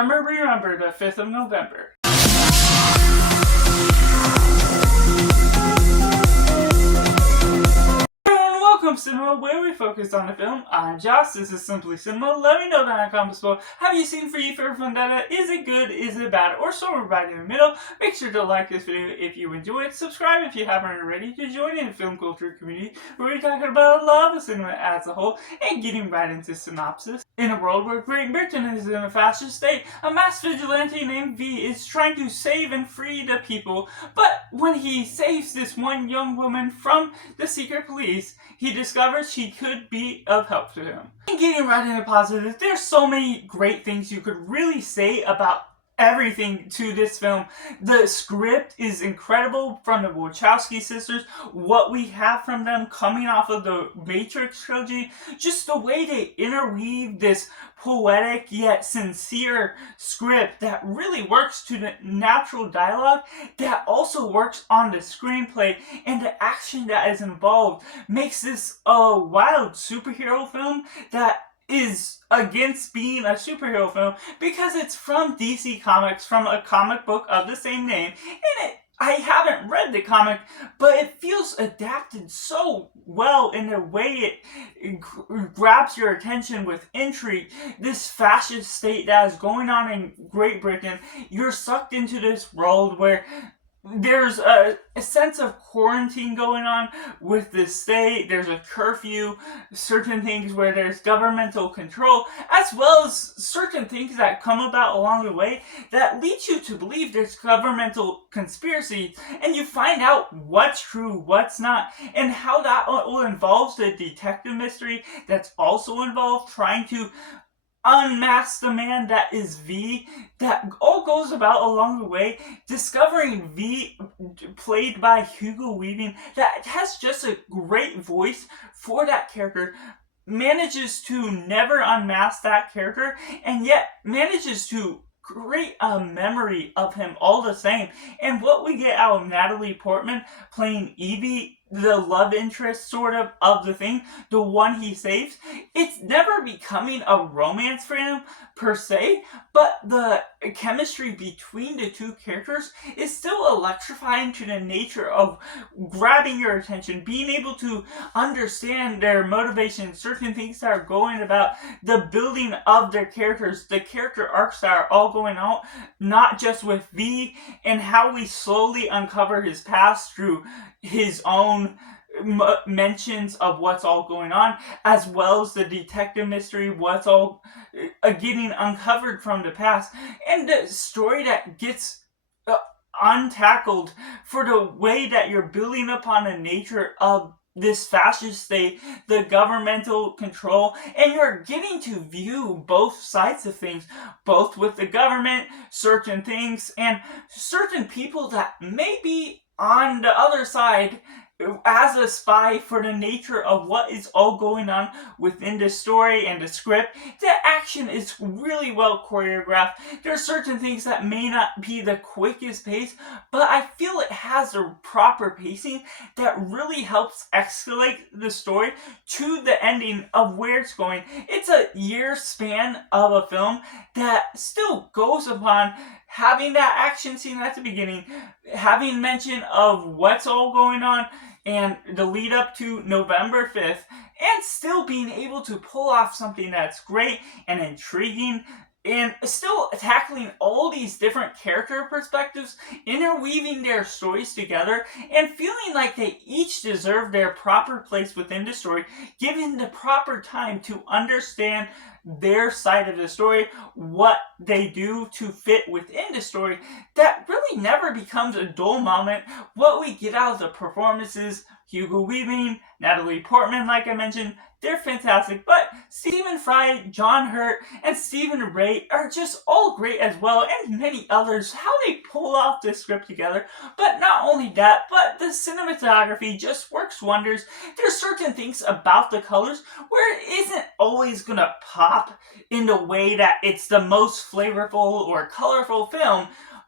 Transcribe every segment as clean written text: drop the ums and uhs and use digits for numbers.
Remember, the 5th of November. Welcome Cinema, where we focus on the film. I'm Josh, this is Simply Cinema. Let me know down in the comments below. Have you seen V For Vendetta? Is it good, is it bad, or somewhere right in the middle? Make sure to like this video if you enjoy it. Subscribe if you haven't already to join in the film culture community where we're talking about love of cinema as a whole and getting right into synopsis. In a world where Great Britain is in a fascist state, a mass vigilante named V is trying to save and free the people, but when he saves this one young woman from the secret police, he discovers she could be of help to him. And getting right into positives, there's so many great things you could really say about everything to this film. The script is incredible from the Wachowski sisters. What we have from them coming off of the Matrix trilogy, just the way they interweave this poetic yet sincere script that really works to the natural dialogue, that also works on the screenplay, and the action that is involved makes this a wild superhero film that is against being a superhero film because it's from DC Comics, from a comic book of the same name, and I haven't read the comic, but it feels adapted so well in the way it grabs your attention with intrigue. This fascist state that is going on in Great Britain, you're sucked into this world where there's a sense of quarantine going on with the state. There's a curfew, certain things where there's governmental control, as well as certain things that come about along the way that lead you to believe there's governmental conspiracy, and you find out what's true, what's not, and how that all involves the detective mystery that's also involved trying to unmask the man that is V. That all goes about along the way, discovering V, played by Hugo Weaving, that has just a great voice for that character, manages to never unmask that character, and yet manages to create a memory of him all the same. And what we get out of Natalie Portman playing Evie, the love interest sort of the thing, the one he saves, it's never becoming a romance for him per se, but the chemistry between the two characters is still electrifying to the nature of grabbing your attention, being able to understand their motivations, certain things that are going about, the building of their characters, the character arcs that are all going out, not just with V, and how we slowly uncover his past through his own mentions of what's all going on, as well as the detective mystery, what's all getting uncovered from the past, and the story that gets untackled for the way that you're building upon the nature of this fascist state, the governmental control, and you're getting to view both sides of things, both with the government, certain things, and certain people that may be on the other side as a spy for the nature of what is all going on within the story and the script. The action is really well choreographed. There are certain things that may not be the quickest pace, but I feel it has a proper pacing that really helps escalate the story to the ending of where it's going. It's a year span of a film that still goes upon having that action scene at the beginning, having mention of what's all going on, and the lead up to November 5th, and still being able to pull off something that's great and intriguing, and still tackling all these different character perspectives, interweaving their stories together, and feeling like they each deserve their proper place within the story, given the proper time to understand their side of the story, what they do to fit within the story, that really never becomes a dull moment. What we get out of the performances, Hugo Weaving, Natalie Portman, like I mentioned, they're fantastic, but Stephen Fry, John Hurt, and Stephen Ray are just all great as well, and many others, how they pull off this script together. But not only that, but the cinematography just works wonders. There's certain things about the colors where it isn't always gonna pop in the way that it's the most flavorful or colorful film,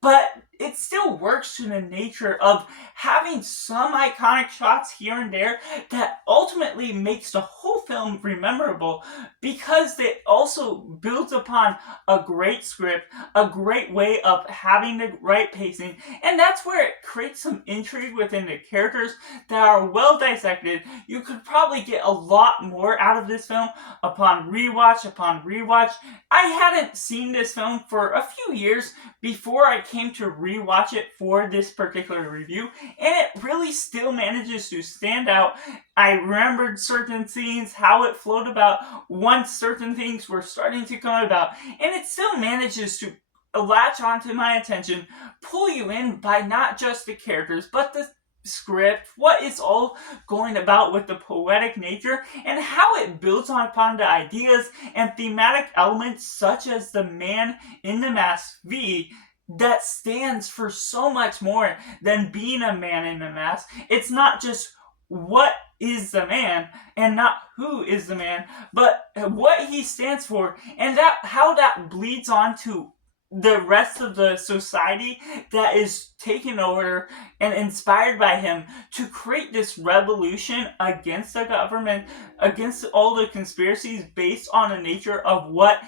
but it still works to the nature of having some iconic shots here and there that ultimately makes the whole film rememberable, because it also builds upon a great script, a great way of having the right pacing, and that's where it creates some intrigue within the characters that are well dissected. You could probably get a lot more out of this film upon rewatch upon rewatch. I hadn't seen this film for a few years before I came to rewatch it for this particular review, and it really still manages to stand out. I remembered certain scenes, how it flowed about once certain things were starting to come about, and it still manages to latch onto my attention, pull you in by not just the characters, but the script, what it's all going about with the poetic nature, and how it builds upon the ideas and thematic elements such as the man in the mask, V, that stands for so much more than being a man in the mask. It's not just what is the man and not who is the man, but what he stands for, and that how that bleeds on to the rest of the society that is taken over and inspired by him to create this revolution against the government, against all the conspiracies based on the nature of what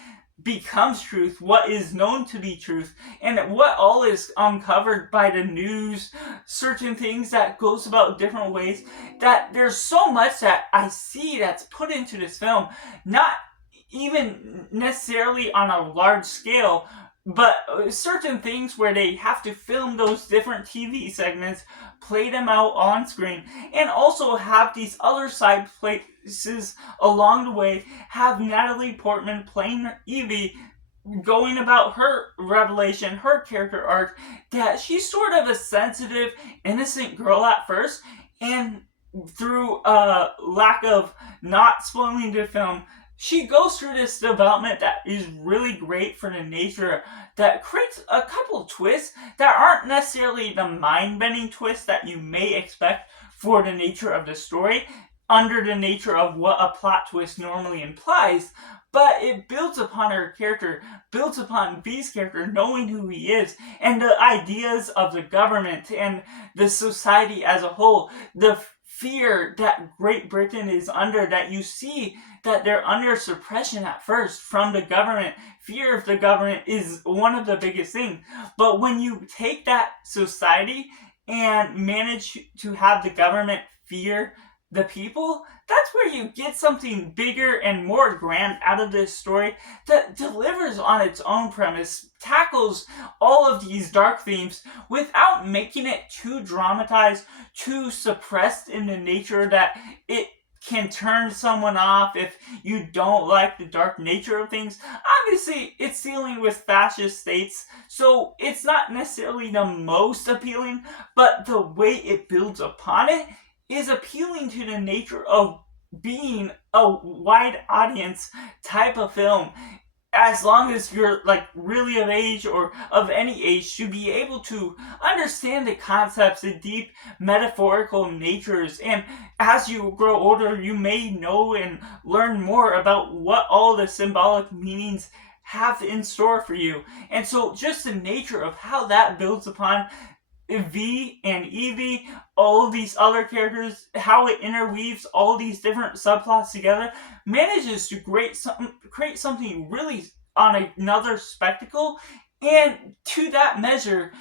becomes truth, what is known to be truth, and what all is uncovered by the news, certain things that goes about different ways. That there's so much that I see that's put into this film, not even necessarily on a large scale, but certain things where they have to film those different TV segments, play them out on screen, and also have these other side places along the way, have Natalie Portman playing Evie, going about her revelation, her character arc, that she's sort of a sensitive, innocent girl at first, and through lack of not spoiling the film, she goes through this development that is really great for the nature, that creates a couple twists that aren't necessarily the mind-bending twists that you may expect for the nature of the story, under the nature of what a plot twist normally implies, but it builds upon her character, builds upon V's character, knowing who he is, and the ideas of the government and the society as a whole, the fear that Great Britain is under, that you see that they're under suppression at first from the government. Fear of the government is one of the biggest things. But when you take that society and manage to have the government fear the people, that's where you get something bigger and more grand out of this story that delivers on its own premise, tackles all of these dark themes without making it too dramatized, too suppressed in the nature that it can turn someone off if you don't like the dark nature of things. Obviously, it's dealing with fascist states, so it's not necessarily the most appealing, but the way it builds upon it is appealing to the nature of being a wide audience type of film. As long as you're like really of age or of any age, to be able to understand the concepts, the deep metaphorical natures, and as you grow older, you may know and learn more about what all the symbolic meanings have in store for you. And so just the nature of how that builds upon V and Evie, all of these other characters, how it interweaves all these different subplots together, manages to create something really on another spectacle. And to that measure,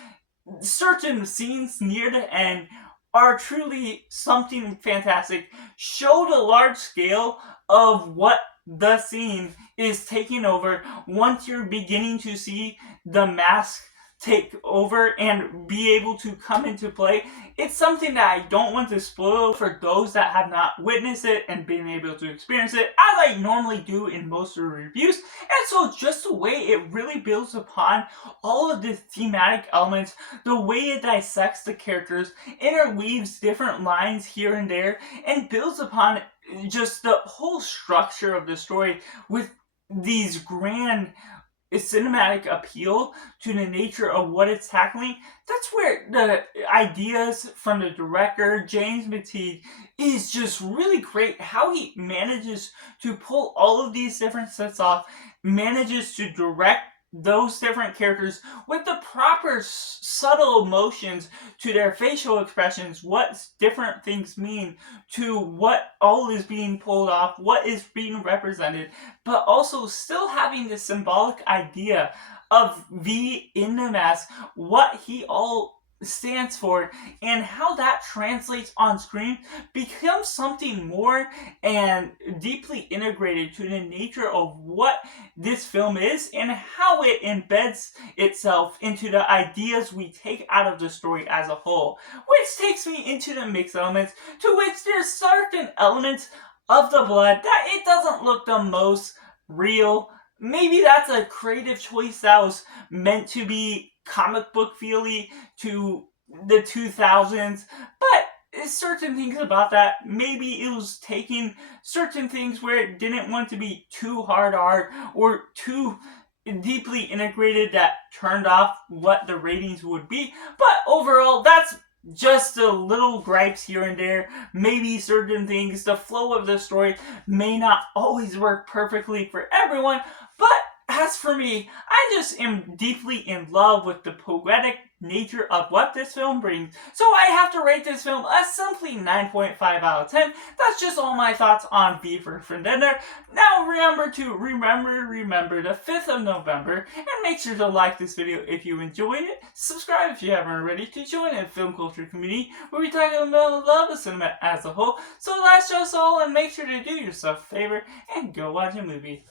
certain scenes near the end are truly something fantastic. Show the large scale of what the scene is taking over once you're beginning to see the mask take over and be able to come into play. It's something that I don't want to spoil for those that have not witnessed it and been able to experience it, as I normally do in most of the reviews. And so just the way it really builds upon all of the thematic elements, the way it dissects the characters, interweaves different lines here and there, and builds upon just the whole structure of the story with these grand cinematic appeal to the nature of what it's tackling. That's where the ideas from the director, James McTeague, is just really great. How he manages to pull all of these different sets off, manages to direct those different characters with the proper subtle emotions to their facial expressions, what different things mean to what all is being pulled off, what is being represented, but also still having the symbolic idea of V in the mask, what he all stands for, and how that translates on screen becomes something more and deeply integrated to the nature of what this film is and how it embeds itself into the ideas we take out of the story as a whole. Which takes me into the mixed elements, to which there's certain elements of the blood that it doesn't look the most real. Maybe that's a creative choice that was meant to be comic book feely to the 2000s, but certain things about that, maybe it was taking certain things where it didn't want to be too hard art or too deeply integrated that turned off what the ratings would be. But overall, that's just the little gripes here and there. Maybe certain things, the flow of the story may not always work perfectly for everyone, but as for me, I just am deeply in love with the poetic nature of what this film brings. So I have to rate this film a simply 9.5 out of 10. That's just all my thoughts on V For Vendetta. Now remember the 5th of November, and make sure to like this video if you enjoyed it. Subscribe if you haven't already to join a film culture community where we talk about the love of cinema as a whole. So that's just all, and make sure to do yourself a favor and go watch a movie.